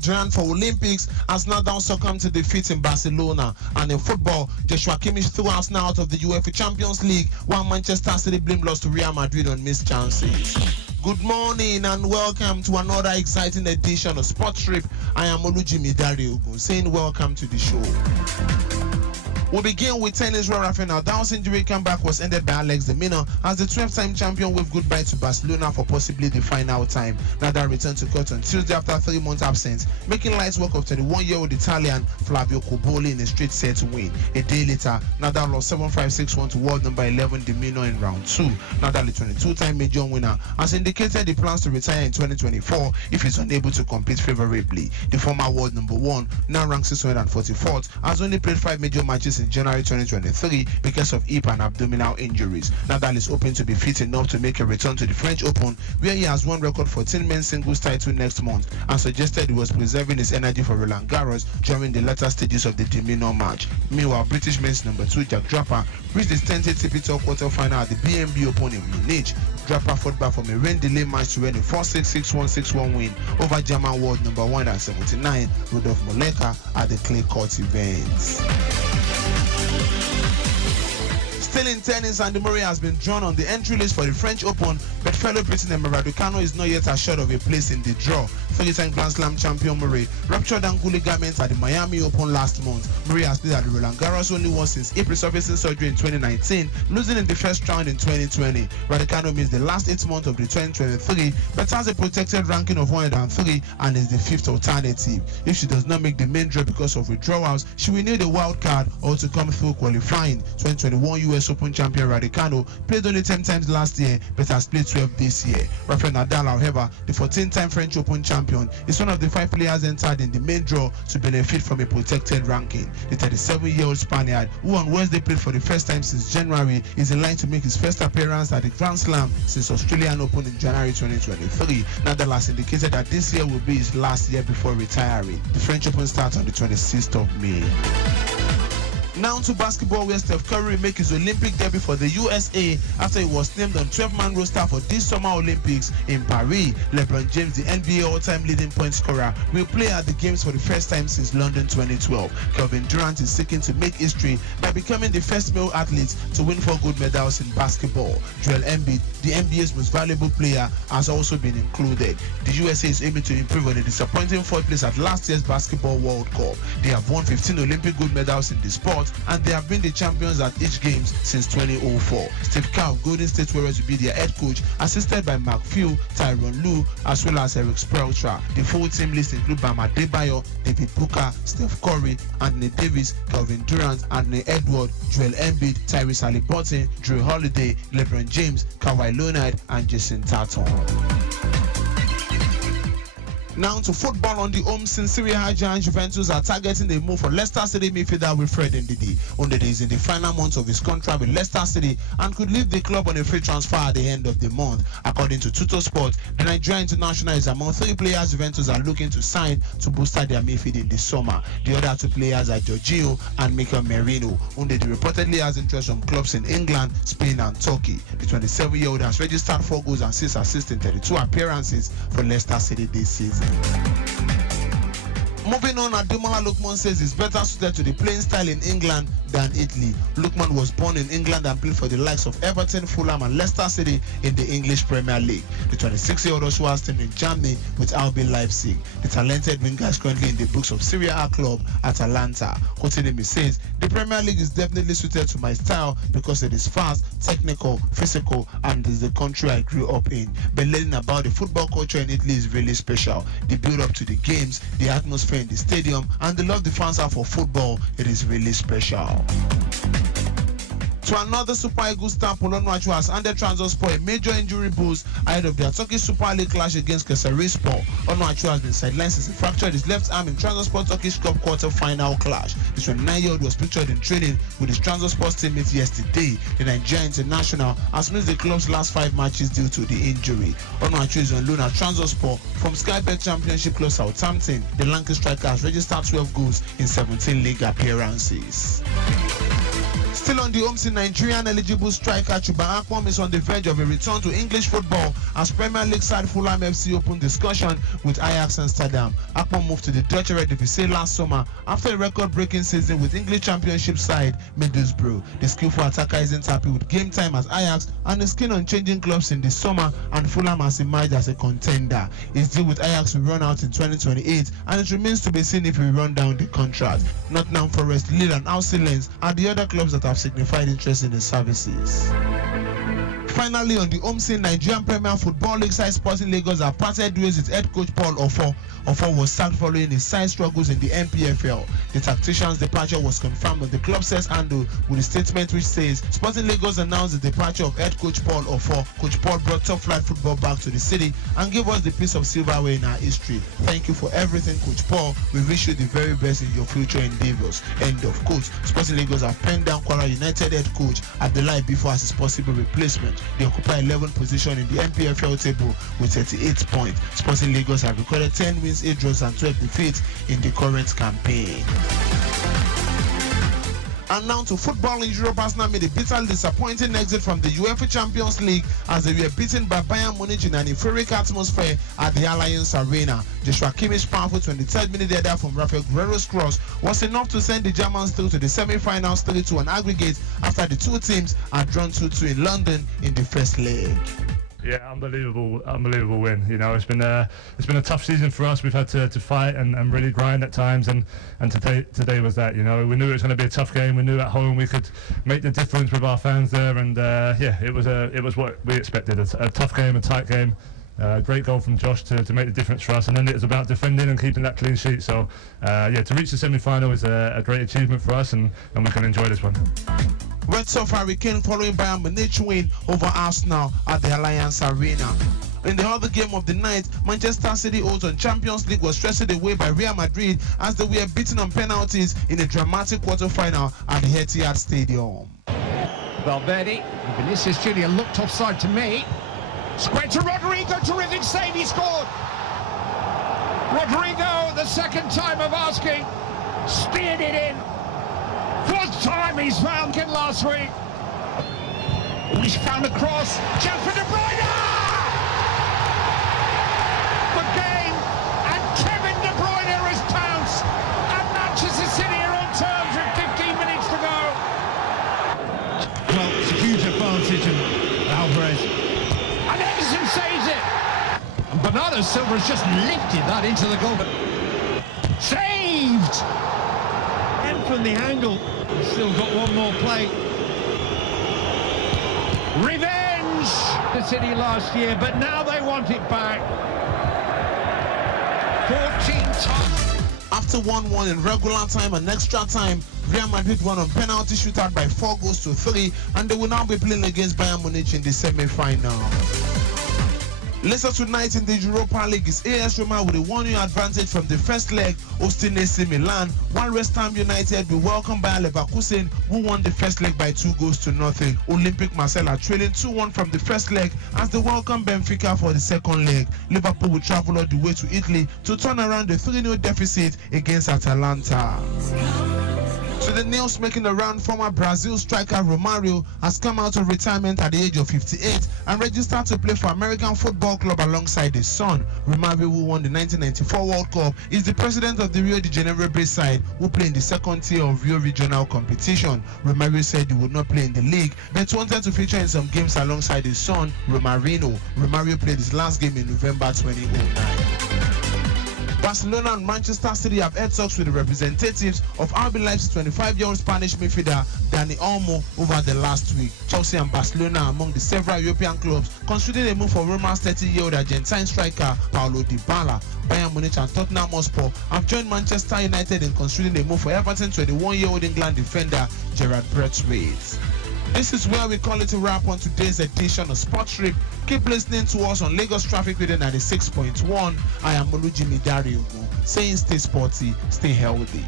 Durant for Olympics has now down succumbed to defeat in Barcelona. And in football, Joshua Kimmich threw Arsenal out of the UEFA Champions League, while Manchester City blamed loss to Real Madrid on missed chances. Good morning and welcome to another exciting edition of Sports Trip. I am Olujimi Dare-Ogun saying welcome to the show. We'll begin with tennis where Rafael Nadal's injury comeback was ended by Alex de Minaur as the 12th-time champion waved goodbye to Barcelona for possibly the final time. Nadal returned to court on Tuesday after 3 months absence, making light work of 21-year-old Italian Flavio Cobolli in a straight set win. A day later, Nadal lost 7-5, 6-1 to world number 11 de Minaur in round 2. Nadal, the 22-time major winner, has indicated he plans to retire in 2024 if he's unable to compete favorably. The former world number 1, now ranked 644th, has only played 5 major matches in January 2023 because of hip and abdominal injuries. Nadal is hoping to be fit enough to make a return to the French Open, where he has won record 14 men's singles title next month, and suggested he was preserving his energy for Roland Garros during the latter stages of the de Minaur match. Meanwhile, British men's number 2 Jack Draper reached the 10th ATP Tour quarter-final at the BNB Open in Munich. Draper fought back from a rain delay match to win a 4-6, 6-1, 6-1 win over German world number 1 at 79, Rudolf Moleka, at the clay court event. Still in tennis, Andy Murray has been drawn on the entry list for the French Open, but fellow Briton Emma Raducanu is not yet assured of a place in the draw. 3-time Grand Slam champion Murray ruptured ankle ligaments at the Miami Open last month. Murray has played at the Roland Garros only once since hip resurfacing surgery in 2019, losing in the first round in 2020. Raducanu missed the last 8 months of the 2023, but has a protected ranking of 103 and is the 5th alternative. If she does not make the main draw because of withdrawals, she will need a wild card or to come through qualifying. 2021 US Open champion Raducanu played only 10 times last year, but has played 12 this year. Rafael Nadal, however, the 14-time French Open champion, is one of the 5 players entered in the main draw to benefit from a protected ranking. The 37-year-old Spaniard, who on Wednesday played for the first time since January, is in line to make his first appearance at the Grand Slam since Australian Open in January 2023. Nadal has indicated that this year will be his last year before retiring. The French Open starts on the 26th of May. Now to basketball, where Steph Curry makes his Olympic debut for the USA after he was named on 12-man roster for this summer Olympics in Paris. LeBron James, the NBA all-time leading point scorer, will play at the games for the first time since London 2012. Kevin Durant is seeking to make history by becoming the first male athlete to win 4 gold medals in basketball. Joel Embiid, the NBA's most valuable player, has also been included. The USA is aiming to improve on a disappointing 4th place at last year's Basketball World Cup. They have won 15 Olympic gold medals in the sport, and they have been the champions at each games since 2004. Steve Kerr of Golden State Warriors will be their head coach, assisted by Mark Few, Tyronn Lue, as well as Eric Spoelstra. The full team list includes Bam Adebayo, David Booker, Steph Curry, Anthony Davis, Kevin Durant, Anthony Edwards, Joel Embiid, Tyrese Haliburton, Drew Holiday, LeBron James, Kawhi Leonard, and Jason Tatum. Now to football on the home scene. Serie A giant Juventus are targeting a move for Leicester City midfielder Wilfred Ndidi. Ndidi is in the final months of his contract with Leicester City and could leave the club on a free transfer at the end of the month. According to Tuttosport, the Nigerian international is among 3 players Juventus are looking to sign to boost their midfield in the summer. The other 2 players are Jorginho and Mikel Merino. Ndidi reportedly has interest from clubs in England, Spain, and Turkey. The 27-year-old has registered 4 goals and 6 assists in 32 appearances for Leicester City this season. Moving on, Ademola Lookman says he's better suited to the playing style in England than Italy. Lookman was born in England and played for the likes of Everton, Fulham, and Leicester City in the English Premier League. The 26-year-old also has teamed in Germany with RB Leipzig. The talented winger is currently in the books of Serie A club Atalanta. Cotinemi says the Premier League is definitely suited to my style because it is fast, technical, physical, and is the country I grew up in. But learning about the football culture in Italy is really special. The build-up to the games, the atmosphere in the stadium, and the love the fans have for football, it is really special. To another Super Eagles star, Polonwachu has handed Trabzonspor a major injury boost ahead of their Turkish Super League clash against Kayserispor. Onwachu has been sidelined since he fractured his left arm in Trabzonspor Turkish Cup quarter-final clash. The 29-year-old was pictured in training with his Trabzonspor teammates yesterday. The Nigerian international has missed the club's last 5 matches due to the injury. Onwachu is on loan at Trabzonspor from Sky Bet Championship club Southampton. The Lanka striker has registered 12 goals in 17 league appearances. Still on the home scene, Nigerian eligible striker Chuba Akpom is on the verge of a return to English football as Premier League side Fulham FC opened discussion with Ajax Amsterdam. Akpom moved to the Dutch Eredivisie last summer after a record-breaking season with English Championship side Middlesbrough. The skillful attacker isn't happy with game time as Ajax and is keen on changing clubs in the summer, and Fulham has emerged as a contender. His deal with Ajax will run out in 2028 and it remains to be seen if he will run down the contract. Nottingham Forest, Lille and Alcyon Lens are the other clubs that have signified interest in his services. Finally, on the home scene, Nigerian Premier Football League side Sporting Lagos have parted ways with head coach Paul Ofor. Ofor was sacked following his side struggles in the NPFL. The tactician's departure was confirmed on the club says handle with a statement which says Sporting Lagos announced the departure of head coach Paul Ofor. Coach Paul brought top flight football back to the city and gave us the piece of silverware in our history. Thank you for everything, Coach Paul. We wish you the very best in your future endeavors. End of quote. Sporting Lagos have penned down Kwara United head coach Abdullahi before as his possible replacement. They occupy 11th position in the NPFL table with 38 points. Sporting Lagos have recorded 10 wins, 8 draws and 12 defeats in the current campaign. And now to football in Europe. Arsenal made a bitterly disappointing exit from the UEFA Champions League as they were beaten by Bayern Munich in an euphoric atmosphere at the Allianz Arena. Joshua Kimmich's powerful 23rd minute header from Rafael Guerrero's cross was enough to send the Germans through to the semi-finals 3-2 on aggregate after the two teams had drawn 2-2 in London in the first leg. Yeah, unbelievable win. You know, it's been a tough season for us. We've had to fight and really grind at times, and today was that. You know, we knew it was going to be a tough game. We knew at home we could make the difference with our fans there, and yeah, it was what we expected. A tough game, a tight game. Great goal from Josh to make the difference for us, and then it was about defending and keeping that clean sheet. So yeah, to reach the semi-final is a great achievement for us, and we can enjoy this one. Red Sox Hurricane following Bayern Munich win over Arsenal at the Allianz Arena. In the other game of the night, Manchester City odds on Champions League was stressed away by Real Madrid as they were beaten on penalties in a dramatic quarter-final at the Etihad Stadium. Valverde, Vinicius Junior looked offside to me. Square to Rodrigo, terrific save, he scored. Rodrigo, the second time of asking, steered it in. Fourth time he's found it last week. He's found a cross, chance for De Bruyne! The game, and Kevin De Bruyne has pounced, and Manchester City are on terms with 15 minutes to go. Well, it's a huge advantage, and Alvarez. And Edison saves it! And Bernardo Silva has just lifted that into the goal. Saved! And from the angle, he's still got one more play. Revenge! The City last year, but now they want it back. 14 times. After 1-1 in regular time and extra time, Real Madrid won on penalty shootout by 4-3, and they will now be playing against Bayern Munich in the semi-final. Later tonight in the Europa League is AS Roma with a 1-0 advantage from the first leg hosting AC Milan, while West Ham United will welcome Bayer Leverkusen, who won the first leg by 2-0. Olympic Marseille are trailing 2-1 from the first leg as they welcome Benfica for the second leg. Liverpool will travel all the way to Italy to turn around the 3-0 deficit against Atalanta. So the news making the round, former Brazil striker Romario has come out of retirement at the age of 58 and registered to play for American Football Club alongside his son. Romario, who won the 1994 World Cup, is the president of the Rio de Janeiro-based side who play in the second tier of Rio regional competition. Romario said he would not play in the league but wanted to feature in some games alongside his son, Romarino. Romario played his last game in November 2009. Barcelona and Manchester City have had talks with the representatives of RB Leipzig's 25-year-old Spanish midfielder Dani Olmo over the last week. Chelsea and Barcelona are among the several European clubs considering a move for Roma's 30-year-old Argentine striker Paulo Dybala. Bayern Munich and Tottenham Hotspur have joined Manchester United in considering a move for Everton 21-year-old England defender Gerrard Braithwaite. This is where we call it a wrap on today's edition of Sports Trip. Keep listening to us on Lagos Traffic Radio 96.1. I am Olujimi Dare-Ogun, saying stay sporty, stay healthy.